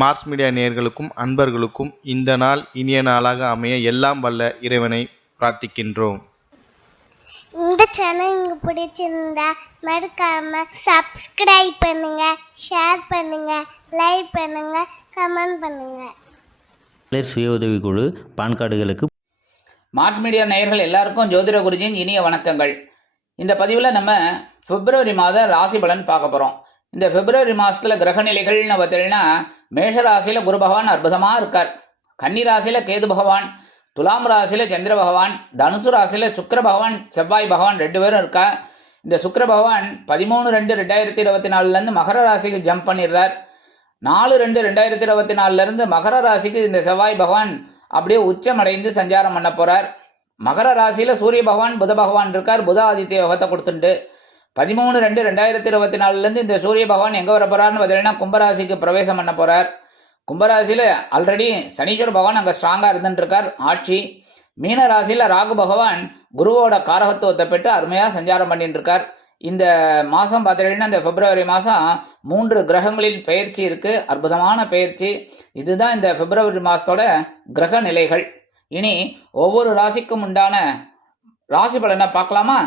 Mars media நேயர்களுக்கும் அன்பர்களுக்கும் இந்த நாள் இனிய நாளாக அமைய எல்லாம் வல்ல இறைவனை பிரார்த்திக்கின்றோம். இந்த சேனல் உங்களுக்கு பிடிச்சிருந்தா மறக்காம சப்ஸ்கிரைப் பண்ணுங்க, ஷேர் பண்ணுங்க, லைக் பண்ணுங்க, கமெண்ட் பண்ணுங்க. சுய உதவிக்குழு பான் கார்டுகளுக்கு மார்ஸ் மீடியா நேயர்கள் எல்லாருக்கும் ஜோதிட குருஜியின் இனிய வணக்கங்கள். இந்த பதிவில் நம்ம பிப்ரவரி மாத ராசி பலன் பார்க்க போகிறோம். இந்த பிப்ரவரி மாதத்தில் கிரகநிலைகள்னு பார்த்தீங்கன்னா மேஷ ராசியில் குரு பகவான் அற்புதமாக இருக்கார். கன்னி ராசியில் கேது பகவான், துலாம் ராசியில் சந்திர பகவான், தனுசு ராசியில் சுக்கிர பகவான், செவ்வாய் பகவான் 2 பேரும் இருக்கா. இந்த சுக்கிர பகவான் 13/2/2024 மகர ராசிக்கு ஜம்ப் பண்ணிடுறார். 4/2/2024 மகர ராசிக்கு இந்த செவ்வாய் பகவான் அப்படியே உச்சமடைந்து சஞ்சாரம் பண்ண போறார். மகர ராசியில சூரிய பகவான் புத பகவான் இருக்கார். புத ஆதித்ய யோகத்தை கொடுத்துட்டு 13/2/2024 இந்த சூரிய பகவான் எங்க வர போறாருன்னு பார்த்தீங்கன்னா கும்பராசிக்கு பிரவேசம் பண்ண போறார். கும்பராசியில ஆல்ரெடி சனீஸ்வர பகவான் அங்க ஸ்ட்ராங்கா இருந்துட்டு இருக்கார், ஆட்சி. மீன ராசியில ராகு பகவான் குருவோட காரகத்துவத்தை பெற்று அருமையா சஞ்சாரம் பண்ணிட்டு இருக்கார். இந்த மாதம் பார்த்தீங்கன்னா இந்த பிப்ரவரி மாதம் 3 கிரகங்களில் பெயர்ச்சி இருக்கு, அற்புதமான பெயர்ச்சி. இதுதான் இந்த பிப்ரவரி மாதத்தோட கிரக நிலைகள். இனி ஒவ்வொரு ராசிக்கும் உண்டான ராசி பலனை பார்க்கலாமா?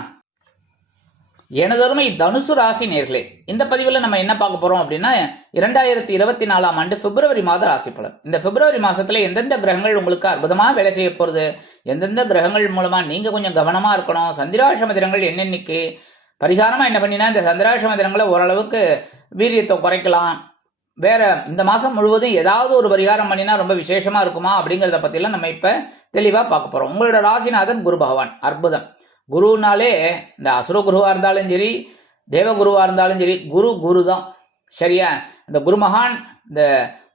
எனதொருமை தனுசு ராசி நேர்களே, இந்த பதிவில் நம்ம என்ன பார்க்க போறோம் அப்படின்னா 2024 பிப்ரவரி மாத ராசி பலன். இந்த பிப்ரவரி மாசத்துல எந்தெந்த கிரகங்கள் உங்களுக்கு அற்புதமா வேலை செய்ய போறது, எந்தெந்த கிரகங்கள் மூலமா நீங்க கொஞ்சம் கவனமா இருக்கணும், சந்திராசிரம தினங்கள் என்னென்னைக்கு பரிகாரமா என்ன பண்ணினா இந்த சந்திராசிரம தினங்களை ஓரளவுக்கு வீரியத்தை குறைக்கலாம், வேற இந்த மாசம் முழுவதும் ஏதாவது ஒரு பரிகாரம் பண்ணினா ரொம்ப விசேஷமா இருக்குமா அப்படிங்கிறத பத்திலாம் நம்ம இப்ப தெளிவா பார்க்க போறோம். உங்களோட ராசிநாதன் குரு பகவான், அற்புதம். குருனாலே இந்த அசுர குருவா இருந்தாலும் சரி, தேவ குருவா இருந்தாலும் சரி, குரு தான், சரியா? இந்த குருமகான், இந்த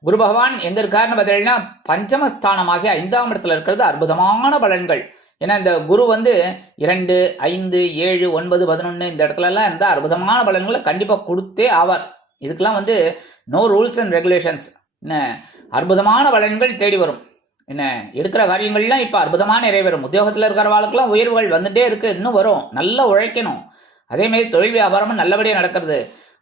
குரு பகவான் எங்க இருக்காருன்னு பார்த்தீங்கன்னா பஞ்சமஸ்தானமாகி 5ஆம் இடத்துல இருக்கிறது அற்புதமான பலன்கள். ஏன்னா இந்த குரு 2, 5, 7, 9, 11 இந்த இடத்துல எல்லாம் இருந்தால் அற்புதமான பலன்களை கண்டிப்பா கொடுத்தே ஆவார். இதுக்கெல்லாம் நோ ரூல்ஸ் அண்ட் ரெகுலேஷன்ஸ். என்ன அற்புதமான பலன்கள் தேடி வரும். என்ன எடுக்கிற காரியங்கள்லாம் இப்போ அற்புதமாக நிறைவேறும். உத்தியோகத்தில் இருக்கிறவாளுக்கெல்லாம் உயர்வுகள் வந்துட்டே இருக்கு, இன்னும் வரும். நல்லா உழைக்கணும். அதேமாதிரி தொழில் வியாபாரமும் நல்லபடியாக நடக்கிறது.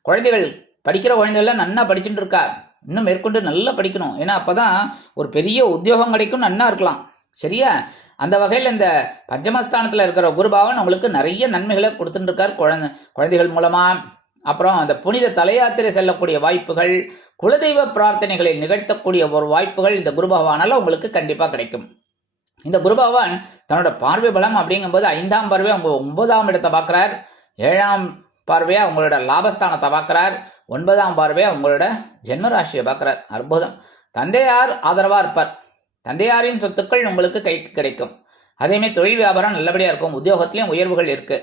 குழந்தைகள் படிக்கிற குழந்தைகள்லாம் நல்லா படிச்சுட்டு இருக்கா, இன்னும் மேற்கொண்டு நல்லா படிக்கணும். ஏன்னா அப்போதான் ஒரு பெரிய உத்தியோகம் கிடைக்கும், நன்னா இருக்கலாம், சரியா? அந்த வகையில் இந்த பஞ்சமஸ்தானத்தில் இருக்கிற குருபாவன் உங்களுக்கு நிறைய நன்மைகளை கொடுத்துட்டு இருக்கார். குழந்தைகள் மூலமா, அப்புறம் அந்த புனித தலையாத்திரை செல்லக்கூடிய வாய்ப்புகள், குலதெய்வ பிரார்த்தனைகளை நிகழ்த்தக்கூடிய ஒரு வாய்ப்புகள் இந்த குரு பகவானால உங்களுக்கு கண்டிப்பா கிடைக்கும். இந்த குரு பகவான் தன்னோட பார்வை பலம் அப்படிங்கும்போது 5ஆம் பார்வையா உங்க 9ஆம் இடத்தை பார்க்கிறார், 7ஆம் பார்வையா உங்களோட லாபஸ்தானத்தை பார்க்கிறார், 9ஆம் பார்வையா உங்களோட ஜென்மராசியை பார்க்கிறார். அற்புதம். தந்தையார் ஆதரவா இருப்பார். தந்தையாரின் சொத்துக்கள் உங்களுக்கு கைக்கு கிடைக்கும். அதேமாதிரி தொழில் வியாபாரம் நல்லபடியா இருக்கும். உத்தியோகத்திலையும் உயர்வுகள் இருக்கு.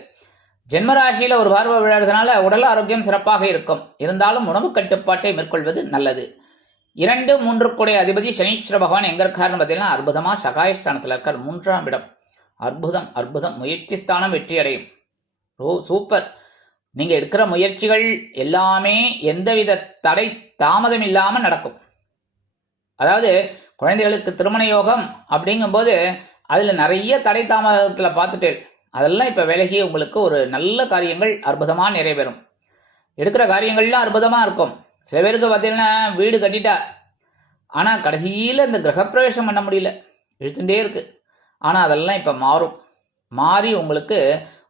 ஜென்மராசியில ஒரு பார்வை விழாடுறதுனால உடல் ஆரோக்கியம் சிறப்பாக இருக்கும். இருந்தாலும் உணவு கட்டுப்பாட்டை மேற்கொள்வது நல்லது. 2, 3 கூடிய அதிபதி சனீஸ்வர பகவான் எங்க இருக்காருன்னு பார்த்தீங்கன்னா அற்புதமா சகாயஸ்தானத்தில் இருக்கார், 3ஆம் இடம். அற்புதம், அற்புதம். முயற்சி ஸ்தானம் வெற்றி அடையும். சூப்பர். நீங்க எடுக்கிற முயற்சிகள் எல்லாமே எந்தவித தடை தாமதம் இல்லாம நடக்கும். அதாவது குழந்தைகளுக்கு திருமண யோகம் அப்படிங்கும்போது அதுல நிறைய தடை தாமதத்துல பார்த்துட்டு அதெல்லாம் இப்போ விலகி உங்களுக்கு ஒரு நல்ல காரியங்கள் அற்புதமாக நிறைவேறும். எடுக்கிற காரியங்கள்லாம் அற்புதமாக இருக்கும். சில பேருக்கு பார்த்தீங்கன்னா வீடு கட்டிட்டா, ஆனால் கடைசியில் இந்த கிரகப்பிரவேசம் பண்ண முடியல, இழுத்துட்டே இருக்கு. ஆனால் அதெல்லாம் இப்போ மாறும். மாறி உங்களுக்கு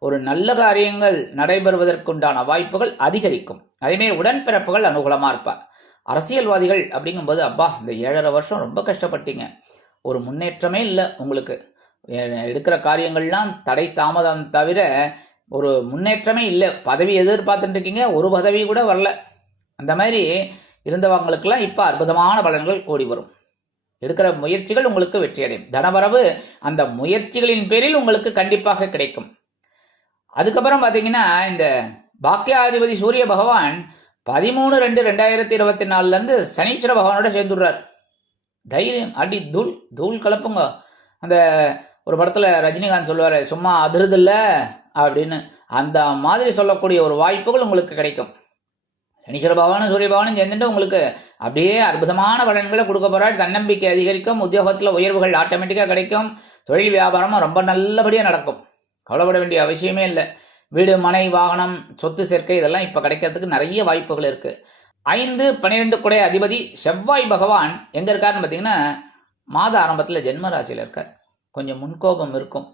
ஒரு நல்ல காரியங்கள் நடைபெறுவதற்குண்டான வாய்ப்புகள் அதிகரிக்கும். அதேமாரி உடன்பிறப்புகள் அனுகூலமாக இருப்பார். அரசியல்வாதிகள் அப்படிங்கும்போது அப்பா இந்த 7.5 வருஷம் ரொம்ப கஷ்டப்பட்டீங்க, ஒரு முன்னேற்றமே இல்லை உங்களுக்கு. எடுக்கிற காரியங்கள்லாம் தடை தாமதம் தவிர ஒரு முன்னேற்றமே இல்லை. பதவி எதிர்பார்த்துட்டு இருக்கீங்க, ஒரு பதவி கூட வரல. அந்த மாதிரி இருந்தவங்களுக்கெல்லாம் இப்போ அற்புதமான பலன்கள் கூடி வரும். எடுக்கிற முயற்சிகள் உங்களுக்கு வெற்றியடையும். தனவரவு அந்த முயற்சிகளின் பேரில் உங்களுக்கு கண்டிப்பாக கிடைக்கும். அதுக்கப்புறம் பார்த்தீங்கன்னா இந்த பாக்கியாதிபதி சூரிய பகவான் 13/2/2024 சனீஸ்வர பகவானோட சேர்ந்துடுறார். தைரியம் அடி தூள் கலப்புங்க. அந்த ஒரு படத்தில் ரஜினிகாந்த் சொல்லுவார், சும்மா அதிருதில்ல அப்படின்னு, அந்த மாதிரி சொல்லக்கூடிய ஒரு வாய்ப்புகள் உங்களுக்கு கிடைக்கும். சனீஸ்வர பகவானும் சூரிய பகவானும் சேர்ந்துட்டு உங்களுக்கு அப்படியே அற்புதமான பலன்களை கொடுக்க போறாரு. தன்னம்பிக்கை அதிகரிக்கும். உத்தியோகத்தில் உயர்வுகள் ஆட்டோமேட்டிக்காக கிடைக்கும். தொழில் வியாபாரமும் ரொம்ப நல்லபடியாக நடக்கும். கவலைப்பட வேண்டிய அவசியமே இல்லை. வீடு, மனை, வாகனம், சொத்து சேர்க்கை இதெல்லாம் இப்போ கிடைக்கிறதுக்கு நிறைய வாய்ப்புகள் இருக்கு. 5, 12 குடைய அதிபதி செவ்வாய் பகவான் எங்க இருக்காருன்னு பார்த்தீங்கன்னா மாத ஆரம்பத்தில் ஜென்ம ராசியில் இருக்கார். கொஞ்சம் முன்கோபம் இருக்கும்,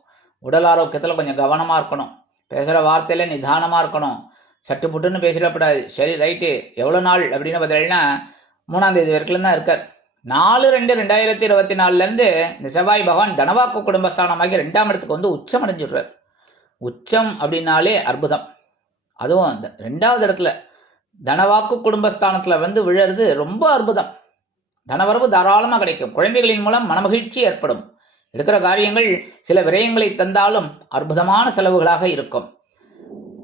உடல் ஆரோக்கியத்தில் கொஞ்சம் கவனமாக இருக்கணும், பேசுகிற வார்த்தையில் நிதானமாக இருக்கணும், சட்டு புட்டுன்னு பேசிடக்கூடாது. சரி ரைட்டு, எவ்வளோ நாள் அப்படின்னு பார்த்தீங்கன்னா 3ஆம் தேதி வரைக்கும் தான் இருக்கார். 4/2/2024 இந்த செவ்வாய் பகவான் தனவாக்கு குடும்பஸ்தானமாகி 2ஆம் இடத்துக்கு வந்து உச்சம் அடைஞ்சிடுறார். உச்சம் அப்படின்னாலே அற்புதம். அதுவும் அந்த 2வது இடத்துல தனவாக்கு குடும்பஸ்தானத்தில் வந்து விழறது ரொம்ப அற்புதம். தனவரவு தாராளமாக கிடைக்கும். குழந்தைகளின் மூலம் மனமகிழ்ச்சி ஏற்படும். எடுக்கிற காரியங்கள் சில விரயங்களை தந்தாலும் அற்புதமான செலவுகளாக இருக்கும்.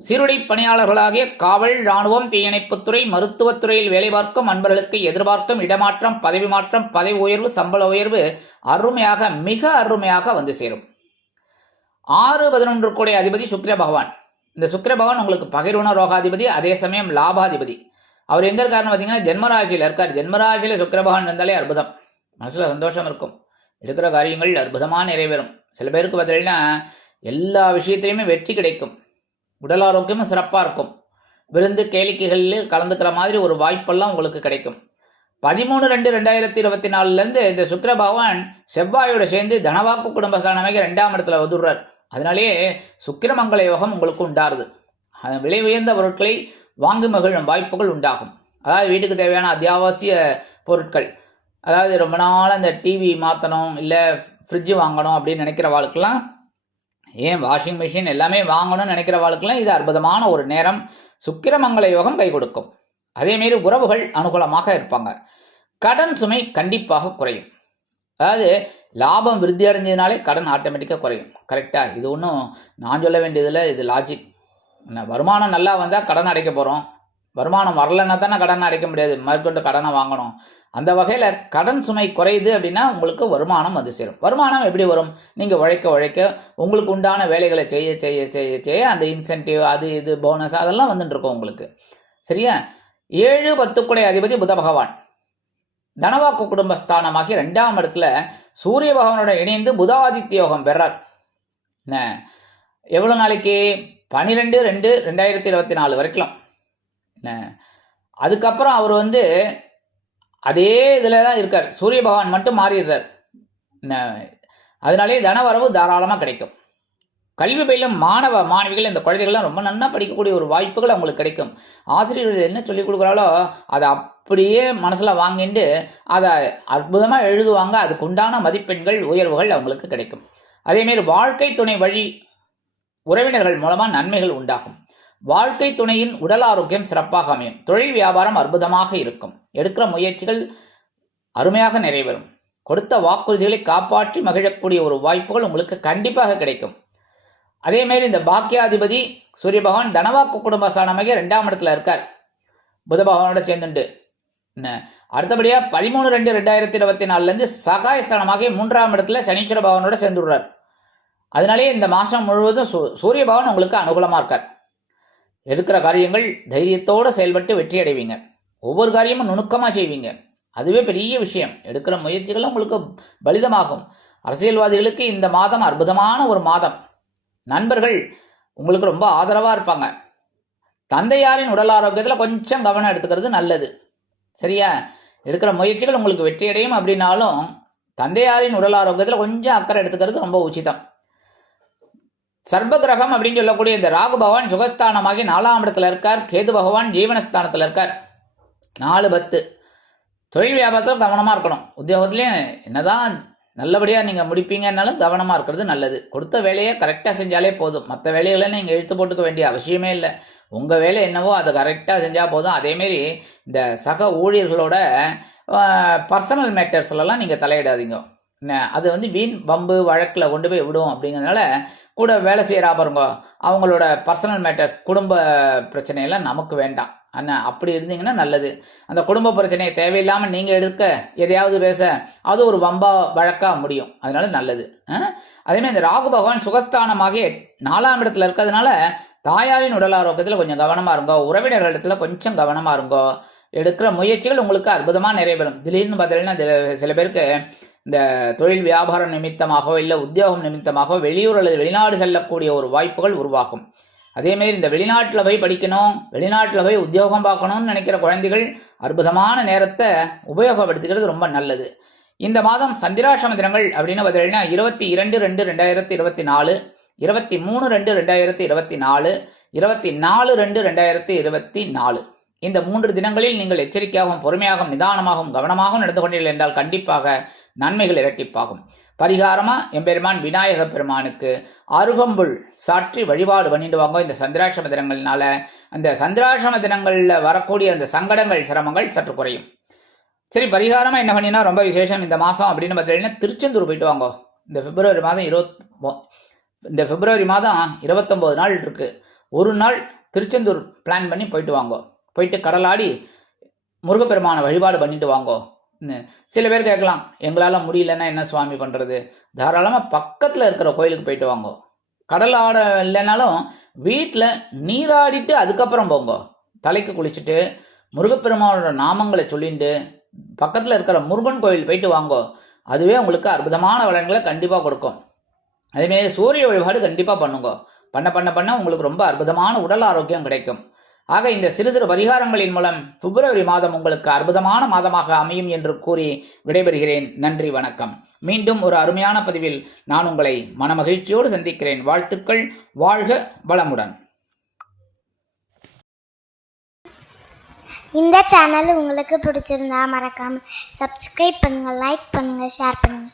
சீருடை பணியாளர்களாகிய காவல், இராணுவம், தீயணைப்புத்துறை, மருத்துவத்துறையில் வேலை பார்க்கும் அன்பர்களுக்கு எதிர்பார்க்கும் இடமாற்றம், பதவி மாற்றம், பதவி உயர்வு, சம்பள உயர்வு அருமையாக, மிக அருமையாக வந்து சேரும். 6, 11 அதிபதி சுக்கிர பகவான். இந்த சுக்கிர பகவான் உங்களுக்கு பகிர்வுண ரோகாதிபதி, அதே சமயம் லாபாதிபதி. அவர் எங்க இருக்காருன்னு பார்த்தீங்கன்னா ஜென்மராசியில் இருக்கார். ஜென்மராசியில் சுக்கிர பகவான் இருந்தாலே அற்புதம். மனசுல சந்தோஷம் இருக்கும். எடுக்கிற காரியங்கள் அற்புதமாக நிறைவேறும். சில பேருக்கு பார்த்தீங்கன்னா எல்லா விஷயத்திலையுமே வெற்றி கிடைக்கும். உடல் ஆரோக்கியமும் சிறப்பாக இருக்கும். விருந்து கேளிக்கைகளில் கலந்துக்கிற மாதிரி ஒரு வாய்ப்பெல்லாம் உங்களுக்கு கிடைக்கும். 13/2/2024 இந்த சுக்கிர பகவான் செவ்வாயோட சேர்ந்து தனவாக்கு குடும்பஸ்தானமாக 2ஆம் இடத்துல வந்துடுறார். அதனாலேயே சுக்கிரமங்கல யோகம் உங்களுக்கு உண்டாருது. விலை உயர்ந்த பொருட்களை வாங்கி மகிழும் வாய்ப்புகள் உண்டாகும். அதாவது வீட்டுக்கு தேவையான அத்தியாவசிய பொருட்கள், அதாவது ரொம்ப நாள் அந்த டிவி மாற்றணும், இல்லை ஃப்ரிட்ஜு வாங்கணும் அப்படின்னு நினைக்கிற வாழ்க்கெல்லாம், ஏன் வாஷிங் மிஷின் எல்லாமே வாங்கணும்னு நினைக்கிற வாழ்க்கெல்லாம் இது அற்புதமான ஒரு நேரம். சுக்கிரமங்கல யோகம் கை கொடுக்கும். அதேமாரி உறவுகள் அனுகூலமாக இருப்பாங்க. கடன் சுமை கண்டிப்பாக குறையும். அதாவது லாபம் விருத்தி அடைஞ்சதுனாலே கடன் ஆட்டோமேட்டிக்காக குறையும். கரெக்டாக, இது ஒன்றும் நான் சொல்ல வேண்டியதில்லை, இது லாஜிக். வருமானம் நல்லா வந்தால் கடன் அடைக்க போகிறோம். வருமானம் வரலைன்னா தானே கடன் அடைக்க முடியாது, மேற்கொண்டு கடனை வாங்கணும். அந்த வகையில் கடன் சுமை குறையுது அப்படின்னா உங்களுக்கு வருமானம் வந்து சேரும். வருமானம் எப்படி வரும்? நீங்கள் உழைக்க உழைக்க உங்களுக்கு உண்டான வேலைகளை செய்ய செய்ய செய்ய செய்ய அந்த இன்சென்டிவ், அது இது போனஸ் அதெல்லாம் வந்துட்டு இருக்கும் உங்களுக்கு. சரியா? 7, 10 அதிபதி புத பகவான் தனவாக்கு குடும்பஸ்தானமாகி 2ஆம் இடத்துல சூரிய பகவானோட இணைந்து புதாதித்ய யோகம் பெறார். என்ன எவ்வளோ நாளைக்கு? 12/2/2024 வரைக்கும். என்ன அதுக்கப்புறம் அவர் வந்து அதே இதில் தான் இருக்கார். சூரிய பகவான் மட்டும் மாறிடுறார். என்ன அதனாலே தனவரவு தாராளமாக கிடைக்கும். கல்வி பயிலும் மாணவ மாணவிகள், இந்த குழந்தைகள்லாம் ரொம்ப நல்லா படிக்கக்கூடிய ஒரு வாய்ப்புகள் அவங்களுக்கு கிடைக்கும். ஆசிரியர்கள் என்ன சொல்லிக் கொடுக்குறாலோ அதை அப்படியே மனசில் வாங்கிட்டு அதை அற்புதமாக எழுதுவாங்க. அதுக்கு உண்டான மதிப்பெண்கள், உயர்வுகள் அவங்களுக்கு கிடைக்கும். அதேமாரி வாழ்க்கை துணை வழி உறவினர்கள் மூலமாக நன்மைகள் உண்டாகும். வாழ்க்கை துணையின் உடல் ஆரோக்கியம் சிறப்பாக அமையும். தொழில் வியாபாரம் அற்புதமாக இருக்கும். எடுக்கிற முயற்சிகள் அருமையாக நிறைவேறும். கொடுத்த வாக்குறுதிகளை காப்பாற்றி மகிழக்கூடிய ஒரு வாய்ப்புகள் உங்களுக்கு கண்டிப்பாக கிடைக்கும். அதேமாரி இந்த பாக்கியாதிபதி சூரிய பகவான் தனவாக்கு குடும்பஸ்தானமாக 2ஆம் இடத்துல இருக்கார், புத பகவானோட சேர்ந்துண்டு. அடுத்தபடியாக 13/2/2024 சகாயஸ்தானமாக 3ஆம் இடத்துல சனீஸ்வர பகவானோட சேர்ந்துடுறார். அதனாலே இந்த மாதம் முழுவதும் சூரிய பகவான் உங்களுக்கு அனுகூலமாக இருக்கார். எடுக்கிற காரியங்கள் தைரியத்தோடு செயல்பட்டு வெற்றி அடைவீங்க. ஒவ்வொரு காரியமும் நுணுக்கமாக செய்வீங்க. அதுவே பெரிய விஷயம். எடுக்கிற முயற்சிகள் உங்களுக்கு பலிதமாகும். அரசியல்வாதிகளுக்கு இந்த மாதம் அற்புதமான ஒரு மாதம். நண்பர்கள் உங்களுக்கு ரொம்ப ஆதரவாக இருப்பாங்க. தந்தையாரின் உடல் ஆரோக்கியத்தில் கொஞ்சம் கவனம் எடுத்துக்கிறது நல்லது. சரியா? எடுக்கிற முயற்சிகள் உங்களுக்கு வெற்றி அடையும். அப்படின்னாலும் தந்தையாரின் உடல் ஆரோக்கியத்தில் கொஞ்சம் அக்கறை எடுத்துக்கிறது ரொம்ப உச்சிதம். சர்ப கிரகம் அப்படின்னு சொல்லக்கூடிய இந்த ராகு பகவான் சுகஸ்தானமாகி 4ஆம் இடத்துல இருக்கார். கேது பகவான் ஜீவனஸ்தானத்தில் இருக்கார். 4, 10 தொழில் வியாபாரத்தில் கவனமாக இருக்கணும். உத்தியோகத்துலேயும் என்னதான் நல்லபடியாக நீங்கள் முடிப்பீங்கன்னாலும் கவனமாக இருக்கிறது நல்லது. கொடுத்த வேலையை கரெக்டாக செஞ்சாலே போதும். மற்ற வேலைகளை நீங்கள் இழுத்து போட்டுக்க வேண்டிய அவசியமே இல்லை. உங்கள் வேலை என்னவோ அதை கரெக்டாக செஞ்சால் போதும். அதேமாரி இந்த சக ஊழியர்களோட பர்சனல் மேட்டர்ஸ்லாம் நீங்கள் தலையிடாதீங்க. அது வந்து வீண் பம்பு வழக்கில் கொண்டு போய் விடும். அப்படிங்கிறதுனால கூட வேலை செய்கிறா பாருங்க, அவங்களோட பர்சனல் மேட்டர்ஸ், குடும்ப பிரச்சனையெல்லாம் நமக்கு வேண்டாம். அப்படி இருந்தீங்கன்னா நல்லது. அந்த குடும்ப பிரச்சனையை தேவையில்லாமல் நீங்கள் எடுக்க எதையாவது பேச அது ஒரு வம்பா வழக்காக முடியும். அதனால நல்லது. அதேமாதிரி இந்த ராகு பகவான் சுகஸ்தானமாக 4ஆம் இடத்துல இருக்கிறதுனால தாயாரின் உடல் ஆரோக்கியத்தில் கொஞ்சம் கவனமாக இருங்கோ. உறவினர்களிடத்துல கொஞ்சம் கவனமாக இருங்கோ. எடுக்கிற முயற்சிகள் உங்களுக்கு அற்புதமாக நிறைவேறும். திடீர்னு பார்த்தீங்கன்னா சில பேருக்கு இந்த தொழில் வியாபாரம் நிமித்தமாகவோ இல்லை உத்தியோகம் நிமித்தமாகவோ வெளியூர் அல்லது வெளிநாடு செல்லக்கூடிய ஒரு வாய்ப்புகள் உருவாகும். அதேமாரி இந்த வெளிநாட்டில் போய் படிக்கணும், வெளிநாட்டில் போய் உத்தியோகம் பார்க்கணும்னு நினைக்கிற குழந்தைகள் அற்புதமான நேரத்தை உபயோகப்படுத்திக்கிறது ரொம்ப நல்லது. இந்த மாதம் சந்திராஷ்டம தினங்கள் அப்படின்னு பார்த்தீங்கன்னா 22/2/2024, 23/2/2024, 24/2/2024 இந்த 3 தினங்களில் நீங்கள் எச்சரிக்கையாகவும் பொறுமையாகவும் நிதானமாகவும் கவனமாகவும் நடந்து கொண்டீர்கள் என்றால் கண்டிப்பாக நன்மைகள் இரட்டிப்பாகும். பரிகாரமா எம்பெருமான் விநாயக பெருமானுக்கு அருகம்புல் சாற்றி வழிபாடு பண்ணிட்டு வாங்க. இந்த சந்திராஷ்டம தினங்கள்னால அந்த சந்திராஷ்டம தினங்கள்ல வரக்கூடிய அந்த சங்கடங்கள் சிரமங்கள் சற்று குறையும். சரி, பரிகாரமா என்ன பண்ணினா ரொம்ப விசேஷம் இந்த மாதம் அப்படின்னு பார்த்தீங்கன்னா திருச்செந்தூர் போயிட்டு வாங்க. இந்த பிப்ரவரி மாதம் 29 நாள் இருக்கு. ஒரு நாள் திருச்செந்தூர் பிளான் பண்ணி போயிட்டு வாங்க. போயிட்டு கடலாடி முருகப்பெருமான வழிபாடு பண்ணிட்டு வாங்கோ. சில பேர் கேட்கலாம், எங்களால் முடியலன்னா என்ன சுவாமி பண்ணுறது? தாராளமாக பக்கத்தில் இருக்கிற கோயிலுக்கு போயிட்டு வாங்கோ. கடல் ஆட இல்லைனாலும் வீட்டில் நீராடிட்டு அதுக்கப்புறம் போங்க. தலைக்கு குளிச்சுட்டு முருகப்பெருமானோட நாமங்களை சொல்லிட்டு பக்கத்தில் இருக்கிற முருகன் கோயில் போயிட்டு வாங்கோ. அதுவே உங்களுக்கு அற்புதமான பலன்களை கண்டிப்பாக கொடுக்கும். அதேமாரி சூரிய வழிபாடு கண்டிப்பாக பண்ணுங்க. பண்ண உங்களுக்கு ரொம்ப அற்புதமான உடல் ஆரோக்கியம் கிடைக்கும். ஆக இந்த சிறு சிறு பரிகாரங்களின் மூலம் பிப்ரவரி மாதம் உங்களுக்கு அற்புதமான மாதமாக அமையும் என்று கூறி விடைபெறுகிறேன். நன்றி, வணக்கம். மீண்டும் ஒரு அருமையான பதிவில் நான் உங்களை மனமகிழ்ச்சியோடு சந்திக்கிறேன். வாழ்த்துக்கள். வாழ்க வளமுடன். இந்த சேனல் உங்களுக்கு பிடிச்சிருந்தா மறக்காம சப்ஸ்கிரைப் பண்ணுங்க, லைக் பண்ணுங்க, ஷேர் பண்ணுங்க.